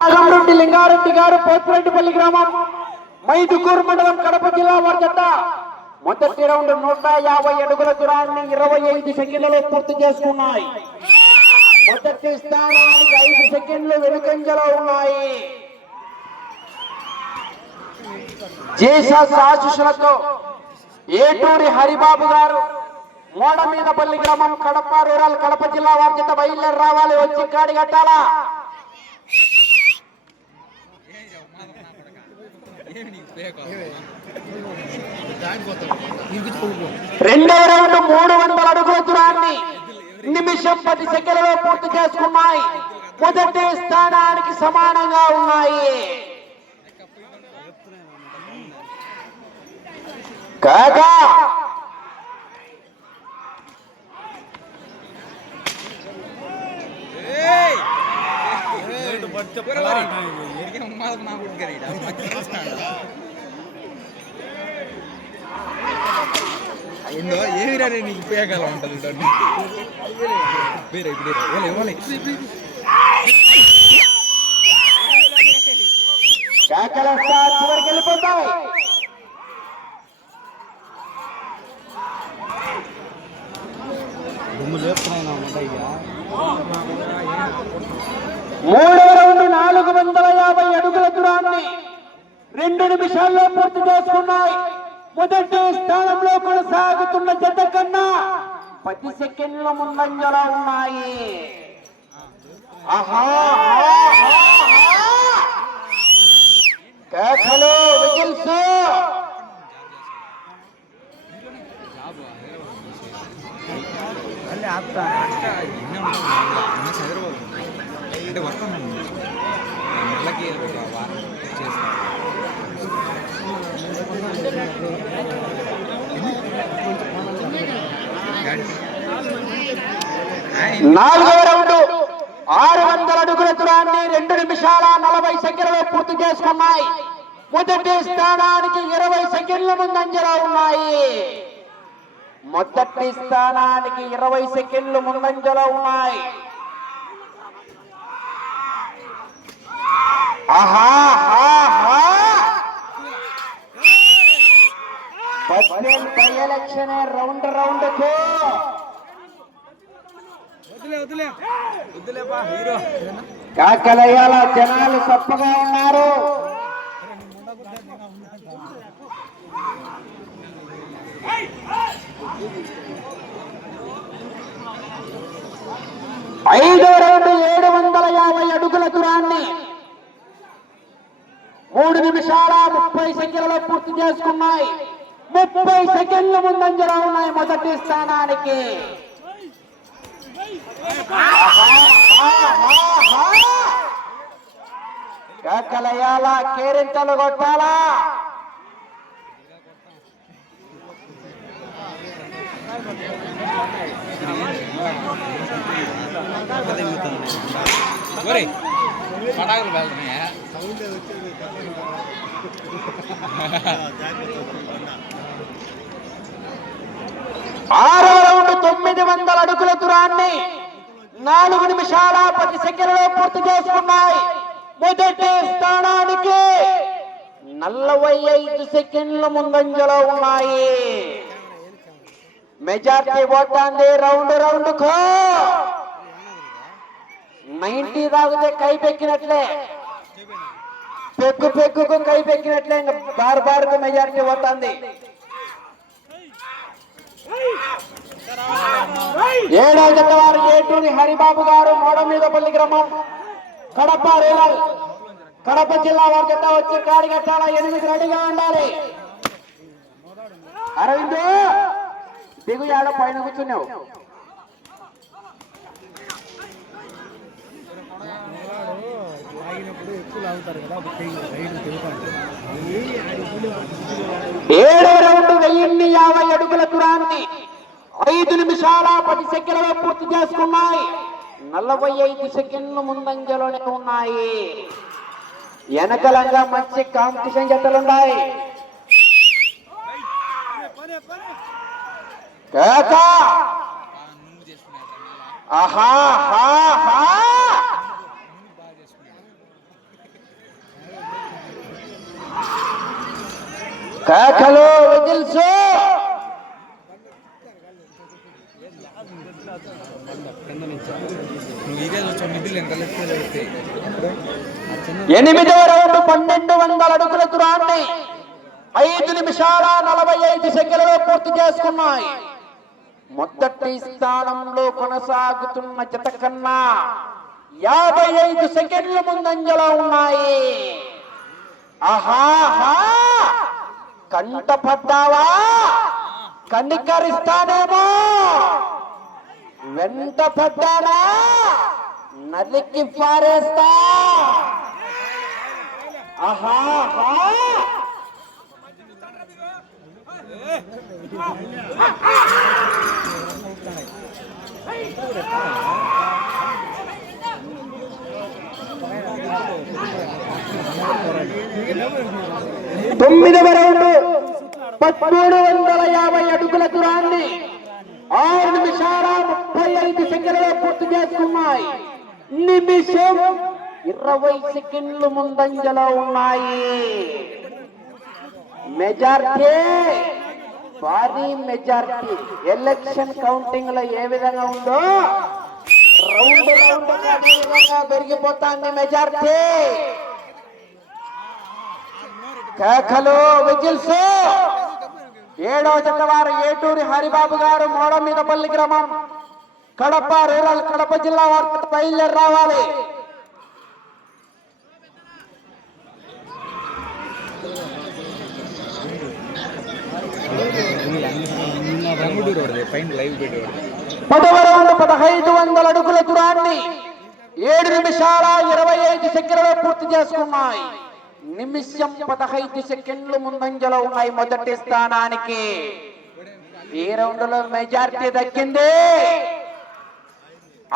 రెడ్డి లింగారెడ్డి గారు పోతిరెడ్డిపల్లి గ్రామం మైదుకూరు మండలం కడప జిల్లా వారి జత మొదటి రౌండ్ 150 అడుగుల దూరాన్ని 25 సెకండ్లలో పూర్తి చేసుకున్నాయి. మొదటి స్థానానికి 5 సెకండ్లు వెనుకంజలో ఉన్నాయి. జీసస్ ఆశీస్సులతో ఏటూరి హరిబాబు గారు మోడమీదపల్లి గ్రామం కడప రూరల్ కడప జిల్లా వారి జత బయలుదేరి రావాలి. వచ్చి కాడి కట్టాలా. రెండవ రౌండ్ 300 అడుగుల దూరాన్ని నిమిషం 10 సెకండ్లలో పూర్తి చేసుకున్నాయి. మొదటి స్థానానికి సమానంగా ఉన్నాయి. కాగా ఏమిరా నీకు ఉపయోగాలు ఉంటుంది. చివరికి వెళ్ళిపోతాయి. మూడవ రౌండ్ 450 అడుగుల దూరాన్ని 2 నిమిషాల్లో పూర్తి చేసుకున్నాయి. మొదటి స్థానంలో కొనసాగుతున్న జత కన్నా 10 సెకండ్ల ముందంజలో ఉన్నాయి. కేకలు విజిల్స్ అంటే వస్తాను నెలకి వారం చేస్తాను. నాలుగవ రౌండ్ 600 అడుగుల దూరాన్ని 2 నిమిషాల 40 సెకండ్లలో పూర్తి చేసుకున్నాయి. మొదటి స్థానానికి 20 సెకండ్ల ముందంజలో ఉన్నాయి. మొదటి స్థానానికి 20 సెకండ్లు ముందంజలో ఉన్నాయి. ఎలక్షన్ రౌండ్ కు కాకలయ్యాల జనాలు తప్పగా ఉన్నారు. ఐదో రౌండ్ 750 అడుగుల దూరాన్ని 3 నిమిషాల 30 సెకండ్లలో పూర్తి చేసుకున్నాయి. 30 సెకండ్ల ముందంజలో ఉన్నాయి మొదటి స్థానానికి. కాకలయ్యాలా, కేరింతలు కొట్టాలా. ఆరో రౌండ్ 900 అడుగుల దూరాన్ని 4 నిమిషాల 10 సెకండ్లలో పూర్తి చేసుకున్నాయి. మొదటి స్థానానికి 45 సెకండ్ల ముందంజలో ఉన్నాయి. మెజార్టీ ఓటాంది. రౌండ్ కు 90 తాగితే కైపెక్కినట్లే, పెక్కుకు కైపెక్కినట్లే. ఇంకా బారుకు మెజార్టీ ఓటాంది. 7వ జత వారు ఏటూరి హరిబాబు గారు మోడమీదపల్లి గ్రామం కడప రూరల్ కడప జిల్లా వారి జత వచ్చి కాడి కట్టాల. 8 రెడీగా ఉండాలి. అరవింద్ దిగు, ఏడ పైన కూర్చున్నావు. ఏడవ రౌండ్ 1050 అడుగుల దూరాన్ని 5 నిమిషాల 10 సెకండ్లలో పూర్తి చేసుకున్నాయి. 45 సెకండ్లు ముందంజలోనే ఉన్నాయి. వెనకలంగా మంచి కాంపిటీషన్ జతలున్నాయి. కేకలు విజిల్స్. నువ్వు ఇదే చూసావు మిద్దులు ఎంత లెక్క 8వ రౌండ్ 1200 అడుగుల దూరాన్ని 5 నిమిషాల 45 సెకండ్లలో పూర్తి చేసుకున్నాయి. మొదటి స్థానంలో కొనసాగుతున్న జత కన్నా 55 సెకండ్ల ముందంజలో ఉన్నాయి. ఆహాహా, కంటపడ్డావా? కనికరిస్తానేమో. వెంట పడ్డానా? నదికి పారేస్తా. ఆహాహా, తొమ్మిదవ రౌండ్ 1350 అడుగుల దూరాన్ని 6 నిమిషాల 35 సెకండ్లలో పూర్తి చేసుకున్నాయి. నిమిషం 20 సెకండ్లు ముందంజలో ఉన్నాయి. మెజార్టీ, భారీ మెజార్టీ. ఎలక్షన్ కౌంటింగ్ లో ఏ విధంగా ఉందో రౌండ్ రౌండ్ పెరిగిపోతాంది మెజార్టీ. కేకలు విజిల్స్. 7వ జత వారు ఏటూరి హరిబాబు గారు మోడమీదపల్లి గ్రామం, కడప రూరల్, కడప జిల్లా వారు బయలుదేరి రావాలి. పైన లైవ్ పెట్టేవాడు. 10వ రౌండ్ 1500 అడుగుల దూరాన్ని 7 నిమిషాల 25 సెకండ్లలో పూర్తి చేసుకున్నాయి. నిమిషం 15 సెకండ్లు ముందంజలో ఉన్నాయి మొదటి స్థానానికి. ఈ రౌండ్ లో మెజార్టీ దక్కింది.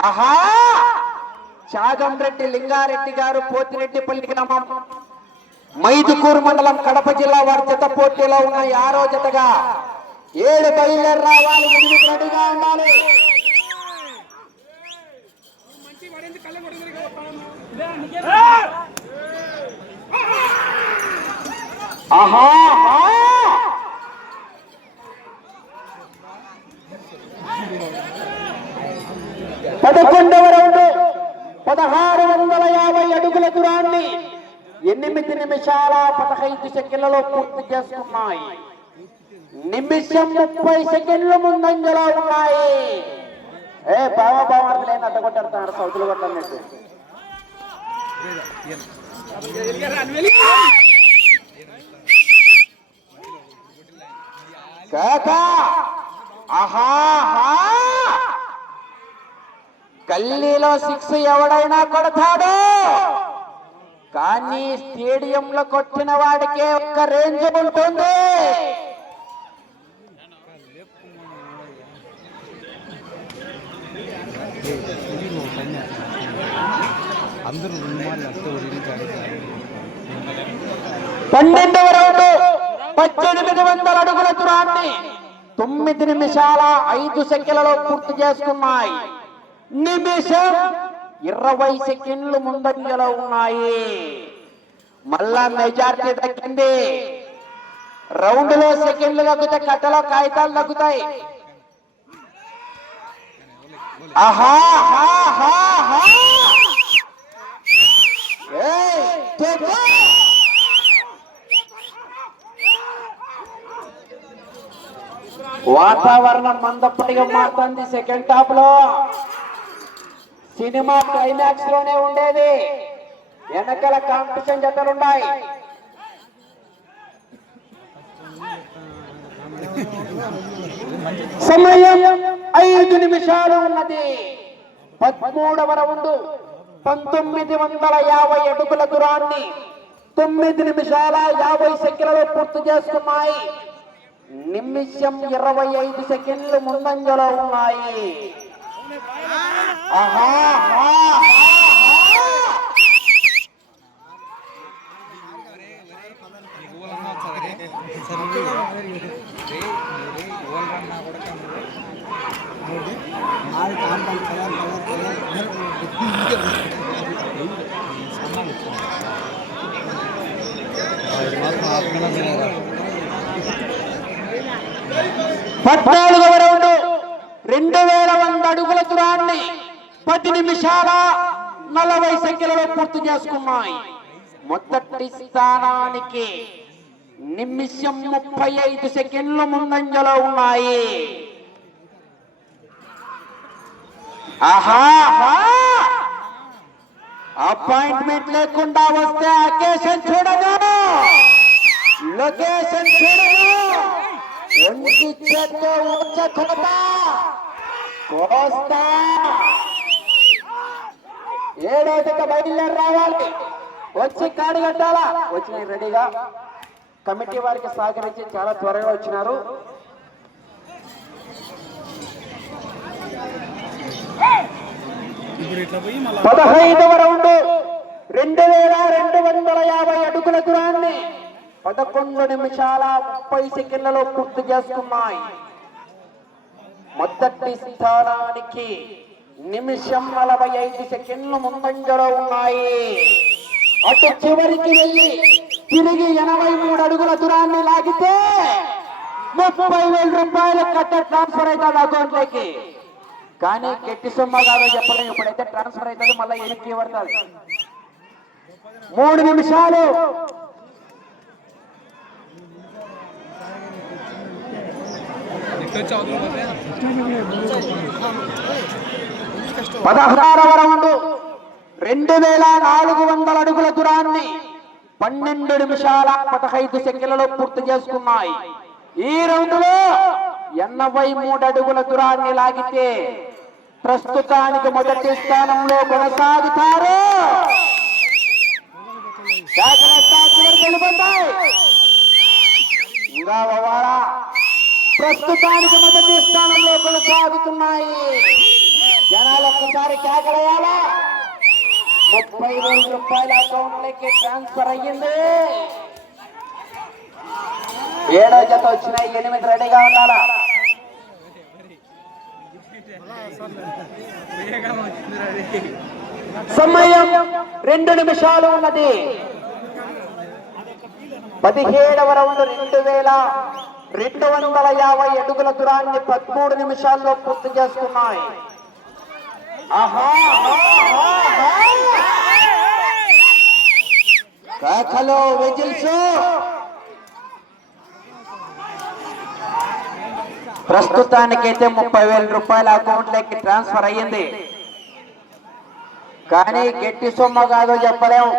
ఆహా, చాగంరెడ్డి లింగారెడ్డి గారు, పోతిరెడ్డిపల్లి గ్రామం, మైదుకూరు మండలం, కడప జిల్లా వారి జత పోటీలో ఉన్న 6వ జతగా 7 బయలుదేరి రావాలి. 8 రెడీగా ఉండాలి. ఆహా, 11వ రౌండ్ 1650 అడుగుల దూరాన్ని 8 నిమిషాల 15 సెకండ్లలో పూర్తి చేసుకున్నాయి. నిమిషం 30 సెకండ్ల ముందంజలో ఉన్నాయి. బాబా లేని అడ్డ కొట్టారు, సౌతులు కొట్టారు. గల్లీలో 6 ఎవడైనా కొడతాడు, కానీ స్టేడియంలో కొట్టిన వాడికే ఒక్క రేంజ్ ఉంటుంది. అందరూ 12వ రౌండ్ 1800 అడుగుల దూరాన్ని 9 నిమిషాల 5 సెకండ్లలో పూర్తి చేసుకున్నాయి. నిమిషం 20 సెకండ్లు ముందంజలో ఉన్నాయి. మళ్ళా మెజార్టీ దక్కింది. రౌండ్ లో సెకండ్లు తగ్గుతాయి, కట్టలో కాగితాలు తగ్గుతాయి. ఆహా, వాతావరణం మందప్పటిగా మారుతుంది. సెకండ్ టాప్ లో సినిమా క్లైమాక్స్ లోనే ఉండేది. వెనకాల కాంపిటీషన్ జతలున్నాయి. సమయం 5 నిమిషాలు ఉన్నది. 13వ రౌండ్ 1950 అడుగుల దూరాన్ని 9 నిమిషాల 50 సెకండ్లలో పూర్తి చేసుకున్నాయి. నిమిషం 25 సెకండ్లు ముందంజలో ఉన్నాయి. 14వ రౌండ్ 2100 అడుగుల దూరాన్ని 10 నిమిషాల 40 సెకండ్లలో పూర్తి చేసుకున్నాయి. మొదటి స్థానానికి నిమిషం 35 సెకండ్లు ముందంజలో ఉన్నాయి. ఆహా, అపాయింట్మెంట్ లేకుండా వస్తే అకేషన్ చూడదు, లొకేషన్ చూడదు, ఒంటి చేత్తో ఊచ కొడత కోస్తా 7వ జత బయలుదేరి రావాలి. వచ్చి కాడి కట్టాలా. వచ్చిన రెడీగా కమిటీ వారికి సహకరించి చాలా త్వరగా వచ్చినారు. ఇప్పుడు 15వ రౌండ్ 2250 అడుగుల దూరాన్ని 11 నిమిషాల 30 సెకండ్లలో పూర్తి చేసుకున్నాయి. మొదటి స్థానానికి నిమిషం 45 సెకండ్లు ముందంజలో ఉన్నాయి. అటు చివరికి వెళ్ళి తిరిగి 83 అడుగుల దూరాన్ని లాగితే 30,000 రూపాయలు కట్ట ట్రాన్స్ఫర్ అవుతుంది అకౌంట్లోకి. కానీ గట్టి సొమ్మ కాదో చెప్పలేము. ఇప్పుడైతే ట్రాన్స్ఫర్ అవుతుంది, మళ్ళీ వెనక్కి పడుతుంది. 3 నిమిషాలు 16వ రౌండ్ 2400 అడుగుల దూరాన్ని 12 నిమిషాల 15 సెకండ్లలో పూర్తి చేసుకున్నాయి. ఈ రౌండ్ లో 83 అడుగుల దూరాన్ని లాగితే ప్రస్తుతానికి మొదటి స్థానంలో కొనసాగుతారు. ప్రస్తుతానికి మొదటి స్థానంలో కొనసాగుతున్నాయి. జనాలు ఒక్కసారి కేకలేయాలా. 30,000 రూపాయల అకౌంట్లోకి ట్రాన్స్ఫర్ అయ్యింది. 7వ జత వచ్చినాయి. 8 రెడీగా ఉండాలా. సమయం 2 నిమిషాలు ఉన్నది. 17వ రౌండ్ 2250 అడుగుల దూరాన్ని 13 నిమిషాల్లో పూర్తి చేసుకున్నాయి. కేకలు, విజిల్స్. ప్రస్తుతానికైతే 30,000 రూపాయల అకౌంట్లోకి ట్రాన్స్ఫర్ అయ్యింది. కానీ గట్టి సొమ్మ కాదో చెప్పలేము.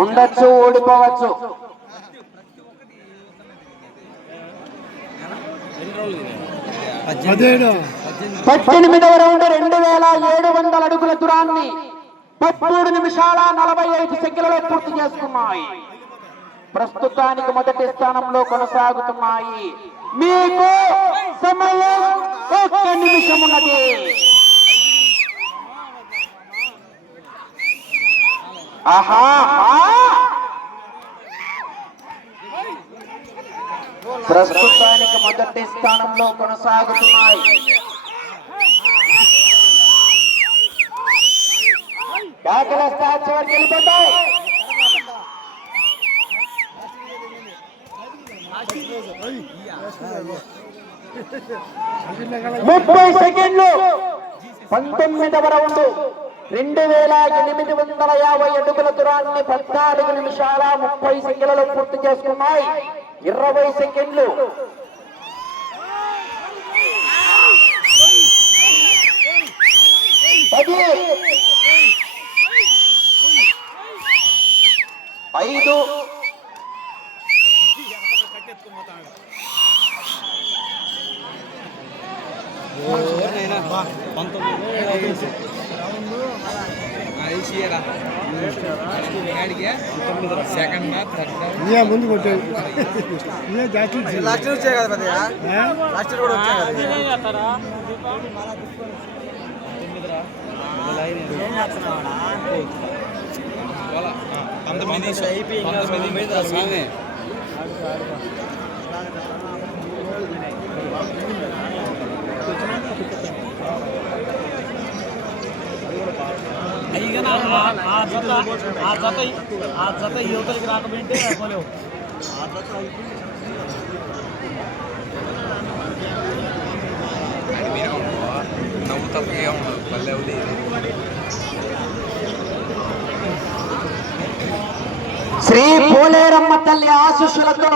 ఉండొచ్చు, ఓడిపోవచ్చు. 18వ రౌండ్ 2700 అడుగుల దూరాన్ని 13 నిమిషాల 45 సెకండ్లలో పూర్తి చేసుకున్నాయి. ప్రస్తుతానికి మొదటి స్థానంలో కొనసాగుతున్నాయి. మీకు సమయం 1 నిమిషం ఉన్నది. ప్రస్తుతానికి మొదటి స్థానంలో కొనసాగుతున్నాయి. కేకలు చివరికి వెళ్ళిపోతాయి. 30 సెకండ్లు. 19వ రౌండ్ 2850 అడుగుల దూరాన్ని 14 నిమిషాల 30 సెకండ్లలో పూర్తి చేసుకున్నాయి. 20 సెకండ్లు. 10 5 ముందు కొట్టాడు. లాస్ట్ వచ్చాయి కదా పెద్దగా, లాస్ట్ కూడా వచ్చాయి కదా. ఆ జత యువతలకి రాకపోయింటే పోలేవు. నవ్వు తప్పగా ఉండదు మళ్ళీ అవుది శ్రీ పోలేరమ్మ తల్లి ఆశీస్సులతో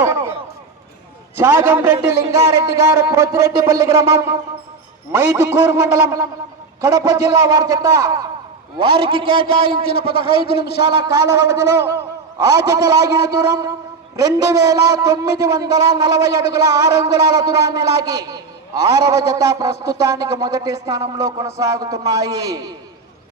చాగంరెడ్డి లింగారెడ్డి గారు పోతిరెడ్డిపల్లి గ్రామం మైదుకూరు మండలం కడప జిల్లా వారి జత వారికి కేటాయించిన 15 నిమిషాల కాల వ్యవధిలో ఆ జత లాగిన దూరం 2940 అడుగుల 6 అంగుళాల దూరాన్ని లాగి 6వ జత ప్రస్తుతానికి మొదటి స్థానంలో కొనసాగుతున్నాయి.